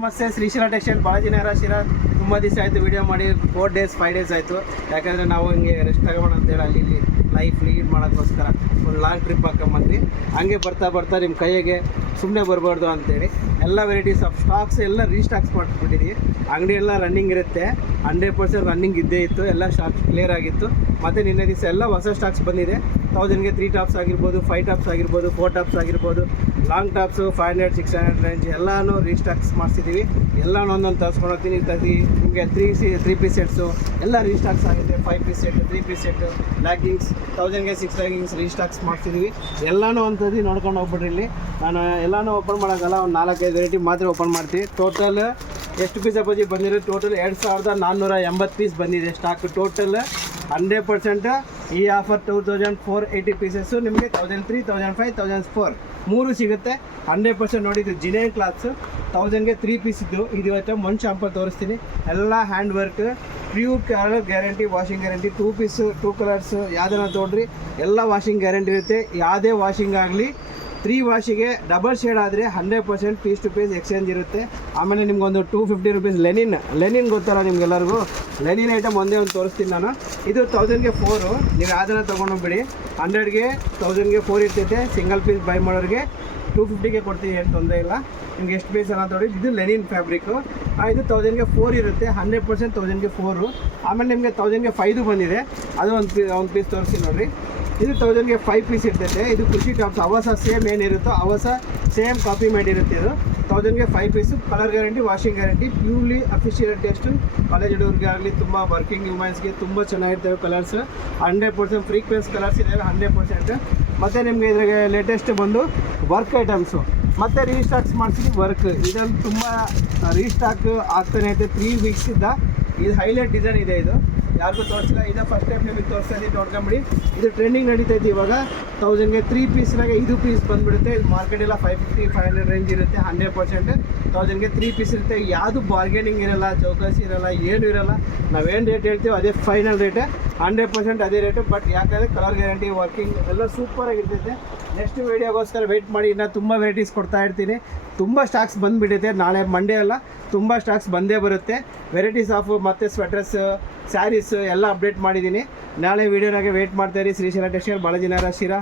ನಮಸ್ತೆ, ಶ್ರೀಶೈಲ ಟೆಕ್ಸ್ಟೈಲ್ ಬಾಲಾಜಿ ನಗರ ಶಿರಾ. ತುಂಬ ದಿವಸ ಆಯಿತು ವಿಡಿಯೋ ಮಾಡಿ, 4 days 5 days ಆಯಿತು. ಯಾಕಂದರೆ ನಾವು ಹಿಂಗೆ ರೆಸ್ಟ್ ತಗೋಣ ಅಂತೇಳಿ ಅಲ್ಲಿ ಲೈಫ್ ಲೀಡ್ ಮಾಡೋಕ್ಕೋಸ್ಕರ ಒಂದು ಲಾಂಗ್ ಟ್ರಿಪ್ ಹಾಕೊಂಬಂದ್ವಿ. ಹಂಗೆ ಬರ್ತಾ ನಿಮ್ಮ ಕೈಗೆ ಸುಮ್ಮನೆ ಬರಬಾರ್ದು ಅಂತೇಳಿ ಎಲ್ಲ ವೆರೈಟೀಸ್ ಆಫ್ ಸ್ಟಾಕ್ಸ್ ಎಲ್ಲ ರೀಸ್ಟಾಕ್ಸ್ ಮಾಡಿಬಿಟ್ಟಿದ್ದೀವಿ. ಅಂಗಡಿ ಎಲ್ಲ ರನ್ನಿಂಗ್ ಇರುತ್ತೆ, 100% ರನ್ನಿಂಗ್ ಇದ್ದೇ ಇತ್ತು. ಎಲ್ಲ ಸ್ಟಾಕ್ಸ್ ಕ್ಲಿಯರ್ ಆಗಿತ್ತು. ಮತ್ತು ನಿನ್ನೆ ದಿವಸ ಎಲ್ಲ ಹೊಸ ಸ್ಟಾಕ್ಸ್ ಬಂದಿದೆ. 1000ಗೆ 3 ಟಾಪ್ಸ್ ಆಗಿರ್ಬೋದು, 5 ಟಾಪ್ಸ್ ಆಗಿರ್ಬೋದು, 4 ಟಾಪ್ಸ್ ಆಗಿರ್ಬೋದು, ಲಾಂಗ್ ಟಾಪ್ಸು 500 600 ರೇಂಜ್ ಎಲ್ಲನೂ ರೀಸ್ಟಾಕ್ಸ್ ಮಾಡಿಸಿದ್ದೀವಿ. ಎಲ್ಲನೂ ಒಂದೊಂದು ತರಿಸ್ಕೊಂಡು ಹೋಗ್ತೀನಿ. ನಿಮಗೆ 3 ಪೀಸ್ ಸೆಟ್ಸು ಎಲ್ಲ ರೀಸ್ಟಾಕ್ಸ್ ಆಗಿದೆ. 5 ಪೀಸ್ ಸೆಟ್, 3 ಪೀಸ್ ಸೆಟ್, ಲ್ಯಾಗಿಂಗ್ಸ್ 1000ಗೆ 6 ಲ್ಯಾಗಿಂಗ್ಸ್ ರೀಸ್ಟಾಕ್ಸ್ ಮಾಡಿಸಿದ್ದೀವಿ. ಎಲ್ಲನೂ ಒಂದ್ಸತಿ ನೋಡ್ಕೊಂಡು ಹೋಗ್ಬಿಡ್ರಿ. ಇಲ್ಲಿ ನಾನು ಎಲ್ಲನೂ ಓಪನ್ ಮಾಡೋಕ್ಕಲ್ಲ, ಒಂದು 4-5 ವೆರೈಟಿ ಮಾತ್ರ ಓಪನ್ ಮಾಡ್ತೀವಿ. ಟೋಟಲ್ ಎಷ್ಟು ಪೀಸ್ ಅಪ್ಪಾಜಿ ಬಂದಿರೋ? ಟೋಟಲ್ 2480 ಪೀಸ್ ಬಂದಿದೆ ಸ್ಟಾಕ್. ಟೋಟಲ್ 100% ಈ ಆಫರ್ 2480 ಪೀಸಸ್ಸು ನಿಮಗೆ 1003, 1005, 1004 3 ಸಿಗುತ್ತೆ. 100% ನೋಡಿದ್ದು ಜಿನೇನ್ ಕ್ಲಾತ್ಸು 1000ಗೆ 3 ಪೀಸ್ ಇದ್ದು. ಇದು ಇವತ್ತು ಒಂದು ಶಾಂಪಲ್ ತೋರಿಸ್ತೀನಿ. ಎಲ್ಲ hand work, pure colour guarantee, washing guarantee. 2 piece 2 colours ಯಾವುದನ್ನ ತೊಗೊಳ್ರಿ ಎಲ್ಲ ವಾಷಿಂಗ್ ಗ್ಯಾರಂಟಿ ಇರುತ್ತೆ. ಯಾವುದೇ ವಾಷಿಂಗ್ ಆಗಲಿ 3 ವಾಶಿಗೆ ಡಬಲ್ ಶೇಡ್ ಆದರೆ 100% ಪೀಸ್ ಟು ಪೀಸ್ ಎಕ್ಸ್ಚೇಂಜ್ ಇರುತ್ತೆ. ಆಮೇಲೆ ನಿಮ್ಗೊಂದು 250 ರುಪೀಸ್ ಲೆನಿನ್ ಗೊತ್ತಲ್ಲ ನಿಮ್ಗೆಲ್ಲರಿಗೂ, ಲೆನಿನ್ ಐಟಮ್ ಒಂದೇ ಒಂದು ತೋರಿಸ್ತೀನಿ ನಾನು. ಇದು 1000ಗೆ 4. ನೀವು ಯಾವುದನ್ನು ತೊಗೊಂಡೋಗ್ಬಿಡಿ. 100ಗೆ 1000ಗೆ 4 ಇರ್ತೈತೆ. ಸಿಂಗಲ್ ಪೀಸ್ ಬೈ ಮಾಡೋರಿಗೆ 250ಗೆ ಕೊಡ್ತೀವಿ, ಏನು ತೊಂದರೆ ಇಲ್ಲ. ನಿಮ್ಗೆ ಎಷ್ಟು ಪೀಸ್ ಅನ್ನೋ ತೊಗೊಳ್ಳಿ. ಇದು ಲೆನಿನ್ ಫ್ಯಾಬ್ರಿಕ್ಕು. ಇದು 1000ಗೆ 4 ಇರುತ್ತೆ. 100% 1000ಗೆ 4. ಆಮೇಲೆ ನಿಮಗೆ 1000ಗೆ 5 ಬಂದಿದೆ. ಅದು ಒಂದು ಪೀಸ್ ತೋರಿಸ್ತೀನಿ ನೋಡಿರಿ. ಇದು 1000ಗೆ 5 ಪೀಸ್ ಇರ್ತೈತೆ. ಇದು ಖುಷಿ ಟಾಪ್ಸ್ ಅವಸ ಸೇಮ್ ಏನಿರುತ್ತೋ ಅವಸ ಸೇಮ್ ಕಾಪಿ ಮಾಡಿರುತ್ತೆ. ಇದು 1000ಗೆ 5 piece. Colour guarantee, washing guarantee, purely official test. College ಹುಡುಗರಿಗೆ ಆಗಲಿ, ತುಂಬ ವರ್ಕಿಂಗ್ ವುಮೆನ್ಸ್ಗೆ ತುಂಬ ಚೆನ್ನಾಗಿರ್ತವೆ ಕಲರ್ಸ್. 100% ಫ್ರೀಕ್ವೆನ್ಸ್ ಕಲರ್ಸ್ ಇದ್ದಾವೆ 100%. ಮತ್ತು ನಿಮಗೆ ಇದ್ರಾಗೆ ಲೇಟೆಸ್ಟ್ ಬಂದು ವರ್ಕ್ ಐಟಮ್ಸು ಮತ್ತು ರೀಸ್ಟಾಕ್ಸ್ ಮಾಡಿಸಿ ವರ್ಕ್. ಇದರಲ್ಲಿ ತುಂಬ ರೀಸ್ಟಾಕ್ ಆಗ್ತಾನೆ ಐತೆ 3 ವೀಕ್ಸಿಂದ. ಇದು ಹೈಲೈಟ್ ಡಿಸೈನ್ ಇದೆ. ಇದು ಯಾರಿಗೂ ತೋರಿಸಿಲ್ಲ, ಇದು ಫಸ್ಟ್ ಟೈಮ್ ನಿಮಗೆ ತೋರಿಸ್ತಾ ಇದ್ದೀವಿ, ನೋಡ್ಕೊಂಬಿಡಿ. ಇದು ಟ್ರೆಂಡಿಂಗ್ ನಡೀತೈತೆ ಇವಾಗ. 1000ಗೆ 3 ಪೀಸ್ನಾಗೆ 5 ಪೀಸ್ ಬಂದುಬಿಡುತ್ತೆ. ಇದು ಮಾರ್ಕೆಟೆಲ್ಲ 550 500 ರೇಂಜ್ ಇರುತ್ತೆ. 100% 1000ಗೆ 3 ಪೀಸ್ ಇರುತ್ತೆ. ಯಾವುದು ಬಾರ್ಗೇನಿಂಗ್ ಇರೋಲ್ಲ, ಚೌಕಾಸಿ ಇರೋಲ್ಲ, ಏನು ಇರೋಲ್ಲ. ನಾವೇನು ರೇಟ್ ಹೇಳ್ತೀವಿ ಅದೇ ಫೈನಲ್ ರೇಟೇ. 100% ಅದೇ ರೇಟು. ಬಟ್ ಯಾಕಂದರೆ ಕಲರ್ ಗ್ಯಾರಂಟಿ, ವರ್ಕಿಂಗ್ ಎಲ್ಲ ಸೂಪರಾಗಿರ್ತೈತೆ. ನೆಕ್ಸ್ಟ್ ವೀಡಿಯೋಗೋಸ್ಕರ ವೆಯ್ಟ್ ಮಾಡಿ. ಇನ್ನೂ ತುಂಬ ವೆರೈಟೀಸ್ ಕೊಡ್ತಾ ಇರ್ತೀನಿ. ತುಂಬ ಸ್ಟಾಕ್ಸ್ ಬಂದುಬಿಟ್ಟೈತೆ. ನಾಳೆ ಮಂಡೇ ಅಲ್ಲ, ತುಂಬ ಸ್ಟಾಕ್ಸ್ ಬಂದೇ ಬರುತ್ತೆ. ವೆರೈಟೀಸ್ ಆಫ್ ಮತ್ತು ಸ್ವೆಟರ್ಸ್, ಸ್ಯಾರೀಸ್ ಎಲ್ಲ ಅಪ್ಡೇಟ್ ಮಾಡಿದ್ದೀನಿ. ನಾಳೆ ವೀಡಿಯೋನಾಗೆ ವೆಯ್ಟ್ ಮಾಡ್ತಾಯಿರಿ. ಶ್ರೀಶೈಲ ಟೆಕ್ಸ್ಟೈಲ್ ಬಾಲಾಜಿ ನಗರ ಶಿರಾ.